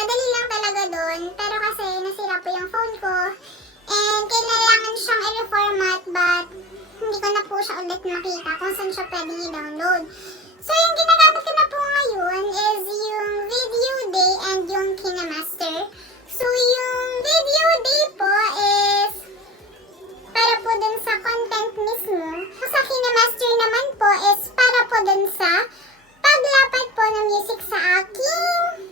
Madali lang talaga doon, pero kasi nasira po yung phone ko. And kailangan siyang i-reformat, but hindi ko na po siya ulit makita kung saan siya pwedeng i-download. So yung ginagamit ko na po ngayon is yung Video Day and yung KineMaster. So yung Video Day po is para po dun sa content mismo. Sa KineMaster naman po is para po dun sa paglapat po ng music sa aking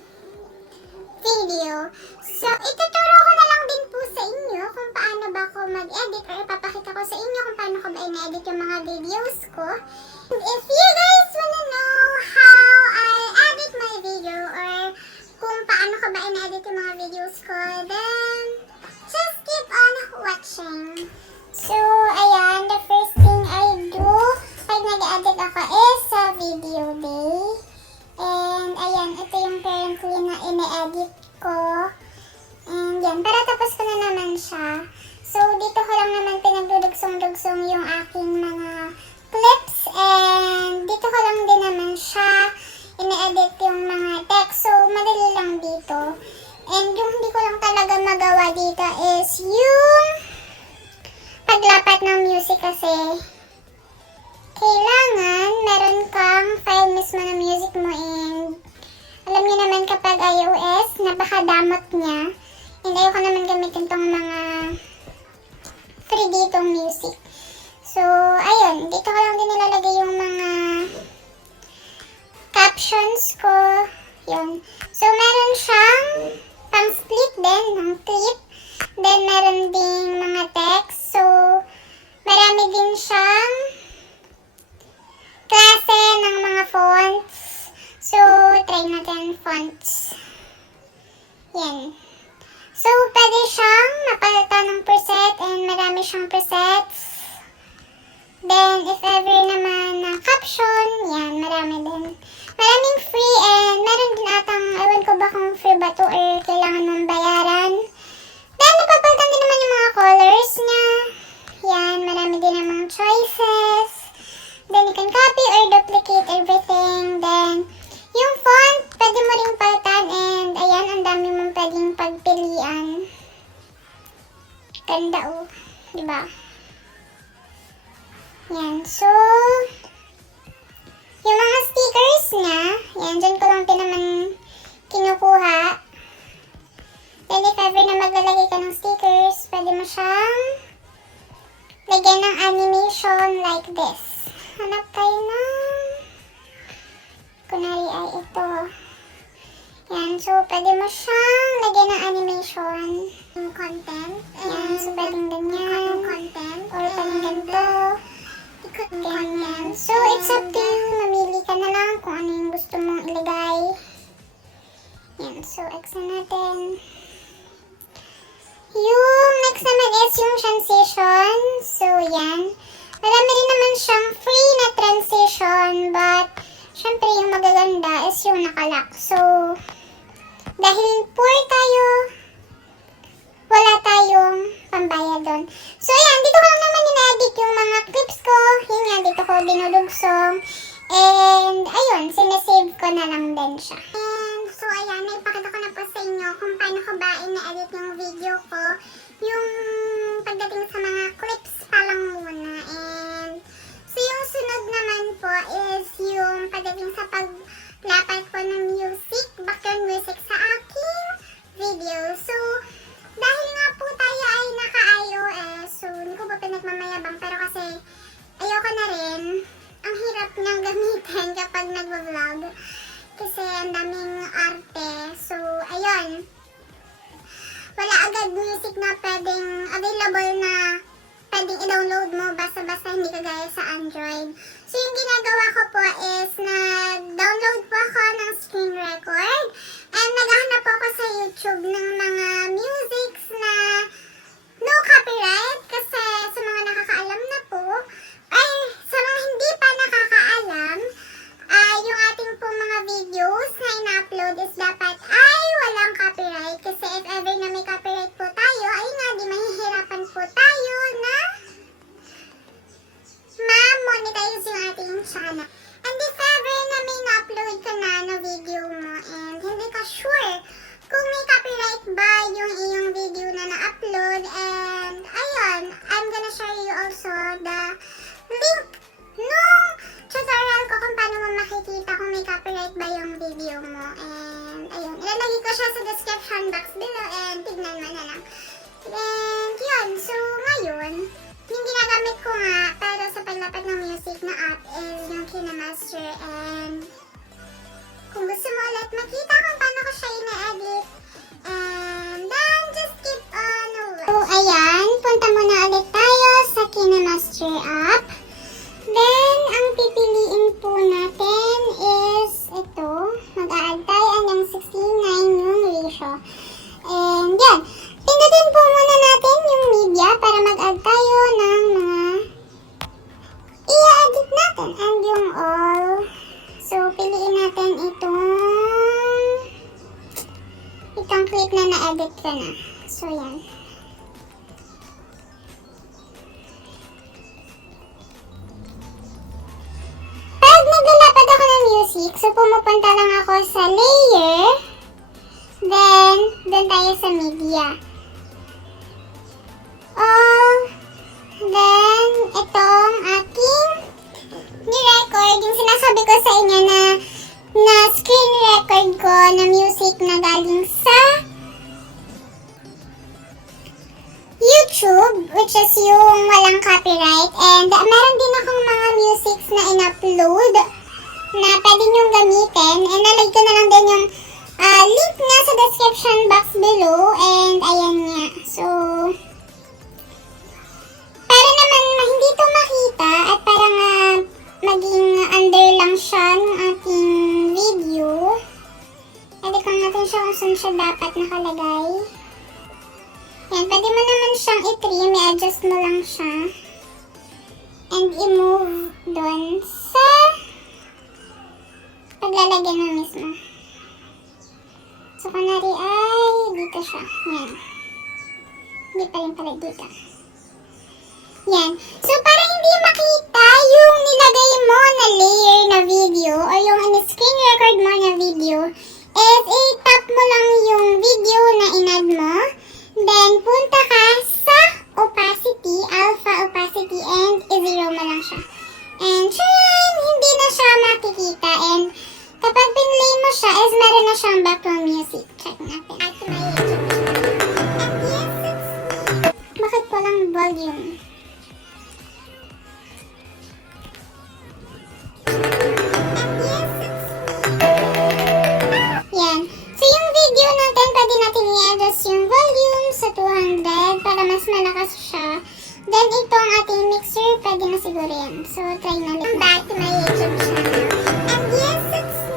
video. So, ituturo ko na lang din po sa inyo kung paano ba ako mag-edit or ipapakita ko sa inyo kung paano ko ba ina-edit yung mga videos ko. And if you guys wanna know how I edit my video or kung paano ko ba ina-edit yung mga videos ko, then just keep on watching. So, ayan, the first thing I do pag nag-edit ako is sa Video Day. And ayan, ito yung currently na ine-edit ko. And yan, para tapos ko na naman siya. So, dito ko lang naman pinagdudugsong-dugsong yung aking mga clips. And dito ko lang din naman siya ine-edit yung mga text. So, madali lang dito. And yung hindi ko lang talaga magawa dito is yung paglapat ng music kasi kailangan meron kang file mismo ng music mo and alam niyo naman kapag iOS, napakadamot niya. And ayoko naman gamitin tong mga free ditong music. So, ayun. Dito ko lang din nilalagay yung mga captions ko. Yun. So, meron siyang pang-split din ng clip. Then, meron ding mga text. So, marami din siyang klase ng mga fonts. So, try natin fonts. Yan. So, pwede siyang mapalitan ng preset and marami siyang presets. Then, if ever naman ng caption, yan, marami din. Maraming free and meron din atang, ewan ko ba kung free ba to or kailangan mong bayaran. Then, napapalitan din naman yung mga colors niya. Yan, marami din namang choices. Then, you can copy or duplicate everything. Then, yung font, pwede mo ring palitan and ayan, ang dami mong pwedeng pagpilian. Ganda oh. Diba? Yan. So, yung mga stickers niya, yan, dyan ko lang din naman kinukuha. Then, if ever na maglalagay ka ng stickers, pwede mo siyang lagyan ng animation like this. Hanap tayo ng kunwari ay ito. Yan. So, pwede mo siyang lagyan ng animation. Yung content. Yan. So, pwedeng ganyan. Yung content. Or pwedeng ganito. Ganyan. So, it's up to you. Mamili ka na lang kung ano yung gusto mong ilagay. Yan. So, exam natin. Yung next naman is yung transition. So, yan. Marami rin naman siyang free na transition, but syempre yung magaganda is yung nakalock. So, dahil poor tayo, wala tayong pambayad doon. So, ayan, dito ko lang naman ina-edit yung mga clips ko. Yun nga, dito ko dinudugsong. And, ayun, sinasave ko na lang din siya. And, so, ayan, naipakita ko na po sa inyo kung paano ko ba ina-edit yung video ko. Yung pagdating sa mga clips pa lang muna. And, so, yung sunod naman po is yung pagdating sa paglapat ko ng music, background music sa aking video. So, dahil nga po tayo ay naka-iOS, so hindi ko pa pinagmamayabang, pero kasi ayoko na rin. Ang hirap niyang gamitin kapag nag-vlog. Kasi ang daming arte. So, ayun. Wala agad music na pwedeng available na pwedeng i-download mo basta-basta, hindi kagaya sa Android. So, yung ginagawa ko po is nag-download po ako ng screen record and naghahanap po ako sa YouTube ng mga musics na no copyright kasi sa mga nakakaalam na po, ay sa mga hindi pa nakakaalam, yung ating po mga videos na ina-upload is dapat ay walang copyright kasi if ever na may copyright po tayo, ay nga di mahihirapan po tayo na ma-monetize yung ating channel. And if ever na may na-upload ka na video mo and hindi ka sure ililink ko siya sa description box below and tignan mo na lang. And yun, so ngayon, yung ginagamit ko nga para sa paglapat ng music na app is yung Kinemaster, and kung gusto mo ulit makita kung paano ko siya ina-edit, and then just keep on watching. So ayan, punta muna ulit tayo sa Kinemaster app. Then, ang pipiliin po natin is ito. Mag-a-add tayo ng 69 yung ratio. And yan. Pindutin po muna natin yung media para mag-add tayo ng mga i-edit natin. And yung all. So, piliin natin itong clip na na-edit ko na. So, yan. So, pumupunta lang ako sa layer. Then, doon tayo sa media. Then, itong aking ni-record. Yung sinasabi ko sa inyo na screen record ko na music na galing sa YouTube, which is yung walang copyright. And, meron din akong mga musics na in-upload na pwede nyong gamitin. And nalagay ko na lang din yung link nga sa description box below. And ayan nga. So, para naman hindi to makita at para nga maging under lang siya ng ating video, edit natin siya kung saan siya dapat nakalagay. Yan, pwede mo naman siyang i-trim, i-adjust mo lang siya. And i-move doon sa paglalagyan mo mismo. So, kunwari ay dito siya. Yan. Hindi pa rin pala dito. Yan. So, para hindi makita yung nilagay mo na layer na video or yung screen record mo na video, is i-tap mo lang yung video na inad mo. Then, punta ka sa opacity, alpha opacity, and i-zero mo lang siya. And, sure, hindi na siya makikita. And, kapag pinlay mo siya, is meron na siyang background music. Check natin. At may YouTube channel. And yes, bakit walang volume? Yan. So, yung video natin, pwede natin i-adjust yung volume sa 200 para mas malakas siya. Then, ito ang ating mixer. Pwede na siguro yan. So, try na lang. Back to my YouTube channel. And yes, it's me.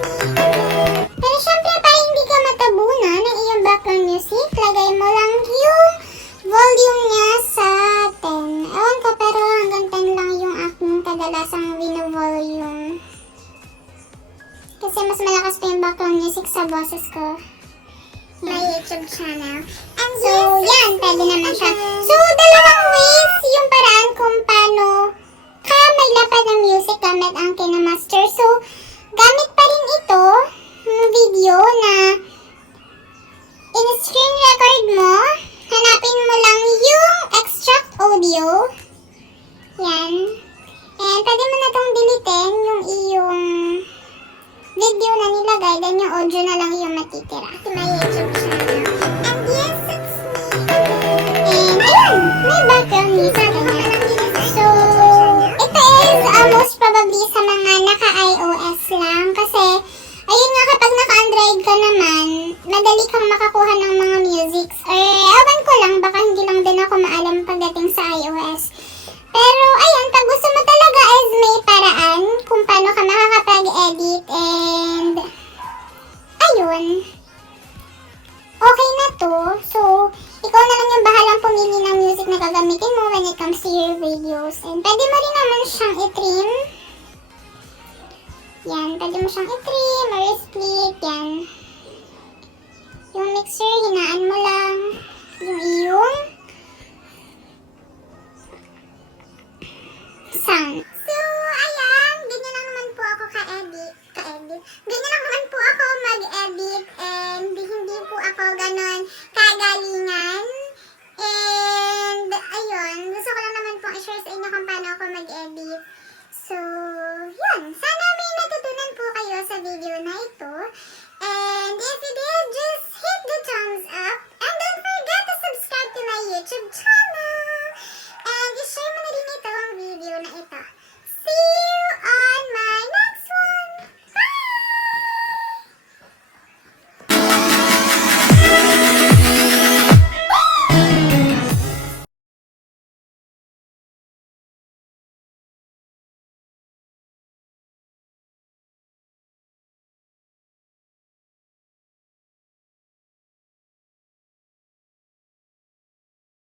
Pero syempre, para hindi ka matabunan ng iyong background music, lagay mo lang yung volume niya sa 10. Ewan ko, pero hanggang 10 lang yung aking kadalasang wino-volume. Kasi mas malakas pa yung background music sa boses ko. My YouTube channel. And so, yan, pwede naman siya. So, dalawang ways yung paraan kung paano ka maglapad ng music gamit ang Kinemaster. So, gamit pa rin ito, yung video na in-screen record mo. Hanapin mo lang yung extract audio. Yan. And pwede mo na itong dilitin yung iyong video na nilagay, then yung audio na lang yung matitira. Ito my YouTube channel. And yes, it's me. And ayun, may background music na. So, ito is most probably sa mga naka-iOS lang. Kasi, ayun nga, kapag naka-Android ka naman, madali kang makakuha ng mga musics. Or, ewan ko lang, baka hindi lang din ako maalam pagdating sa iOS. Pero, ayun, pag gusto mo talaga is may paraan kung paano ka makakapag-edit and ayun. Okay na to. So, ikaw na lang yung bahalang pumili ng music na gagamitin mo when it comes to your videos. And pwede mo rin naman siyang i-trim. Yan, pwede mo siyang i-trim or i-split. Yan. Yung mixer, hinaan mo lang yung iyong sound. So, ayan. Ganyan lang naman po ako ka-edit. Ganyan lang naman po ako mag-edit. And hindi po ako ganon kagalingan. And, ayun. Gusto ko lang naman pong i-share sa inyo kung paano ako mag-edit. So, yun. Sana may natutunan po kayo sa video na ito. And if you did, just hit the thumbs up and don't forget to subscribe to my YouTube channel.